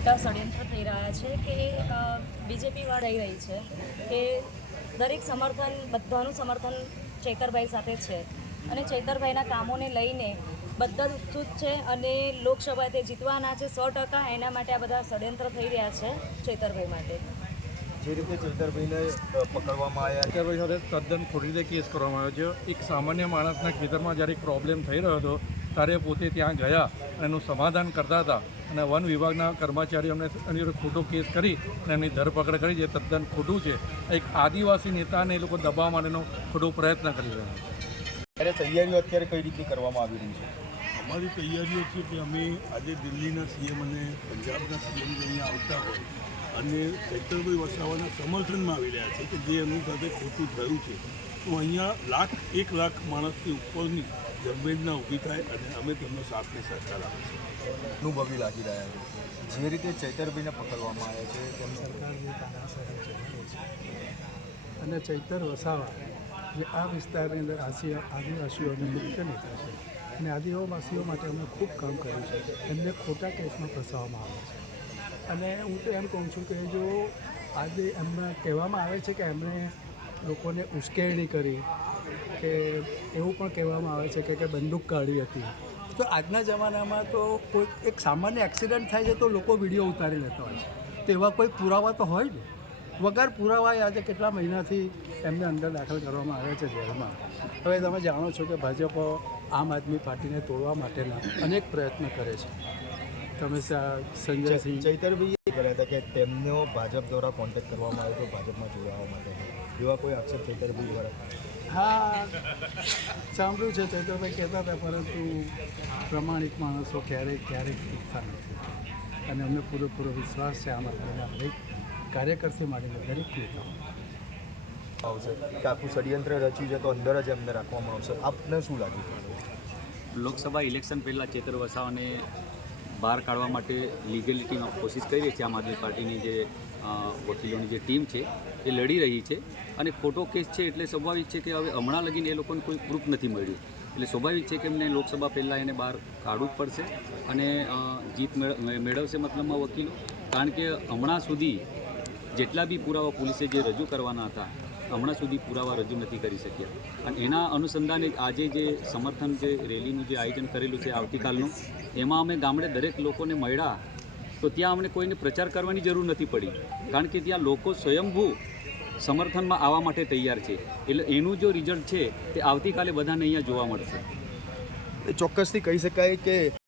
મોટા ષડયંત્ર થઈ રહ્યા છે કે બીજેપી વાળા રહી છે કે દરેક સમર્થન બધાનું સમર્થન ચૈતરભાઈ સાથે છે અને ચૈતરભાઈના કામોને લઈને બધા જ ઉત્સુક છે અને લોકસભા તે જીતવાના છે 100%. એના માટે આ બધા ષડયંત્ર થઈ રહ્યા છે ચૈતરભાઈ માટે. જે રીતે ચૈતરભાઈને પકડવામાં આવ્યા, ચૈતરભાઈ સાથે તદ્દન ખોટી રીતે કેસ કરવામાં આવ્યો છે. એક સામાન્ય માણસના ખેતરમાં જ્યારે એક પ્રોબ્લેમ થઈ રહ્યો હતો ત્યારે પોતે ત્યાં ગયા અને એનું સમાધાન કરતા હતા અને વન વિભાગના કર્મચારીઓ અમને એની ઉપર ખોટો કેસ કરી અને એમની ધરપકડ કરી, જે તદ્દન ખોટું છે. એક આદિવાસી નેતાને એ લોકો દબાવવા માટેનો ખોટો પ્રયત્ન કરી રહ્યા છે. ત્યારે તૈયારીઓ અત્યારે કઈ રીતની કરવામાં આવી રહી છે? અમારી તૈયારીઓ છે કે અમે આજે દિલ્હીના સીએમ અને પંજાબના સીએમ અહીંયા આવતા હોય અને ચૈતરભાઈ વસાવાના સમર્થનમાં આવી રહ્યા છે કે જે એમની સાથે ખોટું થયું છે, તો અહીંયા 1 લાખ માણસથી ઉપરની જનમેદના ઊભી થાય અને અમે તેમનો સાથને સહકાર આપીશું. અનુભવી લાગી રહ્યા છે. જે રીતે ચૈતરભાઈને પકડવામાં આવ્યા છે તેમ સરકાર જે તાનાશાહી ચલાવે છે અને ચૈતર વસાવા જે આ વિસ્તારની અંદર આદિવાસીઓના મુખ્ય નેતા છે અને આદિવાસીઓ માટે અમે ખૂબ કામ કર્યું છે. એમને ખોટા કેસમાં ફસાવવામાં આવે છે અને હું તો એમ કહું છું કે જો આજે એમને કહેવામાં આવે છે કે એમણે લોકોને ઉશ્કેરણી કરી કે એવું પણ કહેવામાં આવે છે કે બંદૂક કાઢી હતી. તો આજના જમાનામાં તો કોઈ એક સામાન્ય એક્સિડન્ટ થાય છે તો લોકો વિડીયો ઉતારી લેતા હોય છે, તો એવા કોઈ પુરાવા તો હોય ને. વગર પુરાવાએ આજે કેટલા મહિનાથી એમને અંદર દાખલ કરવામાં આવે છે જેલમાં. હવે તમે જાણો છો કે ભાજપ આમ આદમી પાર્ટીને તોડવા માટેના અનેક પ્રયત્ન કરે છે. તમે સંજયસિંહ ચૈતરભાઈએ કર્યા હતા કે તેમનો ભાજપ દ્વારા કોન્ટેક્ટ કરવામાં આવ્યો હતો ભાજપમાં જોડાવા માટે, એવા કોઈ આક્ષેપ ચૈતરભાઈ દ્વારા? હા, સાંભળ્યું છે ચૈતરભાઈ કહેતા હતા, પરંતુ પ્રમાણિક માણસો ક્યારેક ટીકતા નથી અને અમને પૂરેપૂરો વિશ્વાસ છે આમ આદમીના દરેક કાર્યકર્તા માટે દરેક નેતાઓ આવશે કે આખું ષડયંત્ર રચ્યું છે તો અંદર જ એમને રાખવામાં આવશે. આપને શું લાગ્યું? લોકસભા ઇલેક્શન પહેલાં ચૈતર વસાવાને બહાર કાઢવા માટે લીગલિટીમાં કોશિશ કરી રહી છે આમ આદમી પાર્ટીની જે વકીલોની જે ટીમ છે એ લડી રહી છે અને ખોટો કેસ છે એટલે સ્વાભાવિક છે કે હવે હમણાં લગીને એ લોકોને કોઈ પ્રૂફ નથી મળ્યું, એટલે સ્વાભાવિક છે કે એમને લોકસભા પહેલાં એને બહાર કાઢવું જ પડશે અને જીત મેળવશે મતલબમાં વકીલો. કારણ કે હમણાં સુધી જેટલા બી પુરાવા પોલીસે જે રજૂ કરવાના હતા હમણાં સુધી પુરાવા રજૂ નથી કરી શક્યા અને એના અનુસંધાને આજે જે સમર્થન જે રેલીનું જે આયોજન કરેલું છે આવતીકાલનું, એમાં અમે ગામડે દરેક લોકોને મળ્યા તો ત્યાં અમને કોઈને પ્રચાર કરવાની જરૂર નથી પડી, કારણ કે ત્યાં લોકો સ્વયંભૂ સમર્થનમાં આવવા માટે તૈયાર છે. એટલે એનું જો રિઝલ્ટ છે તે આવતીકાલે બધાને અહીંયા જોવા મળશે. ચોક્કસથી કહી શકાય કે